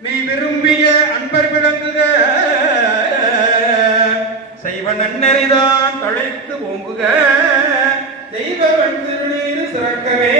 நீ விரும்பிய அன்பர் விளங்குக செய்வ நன்னறிதான் தழைத்து ஓங்குக தெய்வவன் திருநீர் சிறக்கவே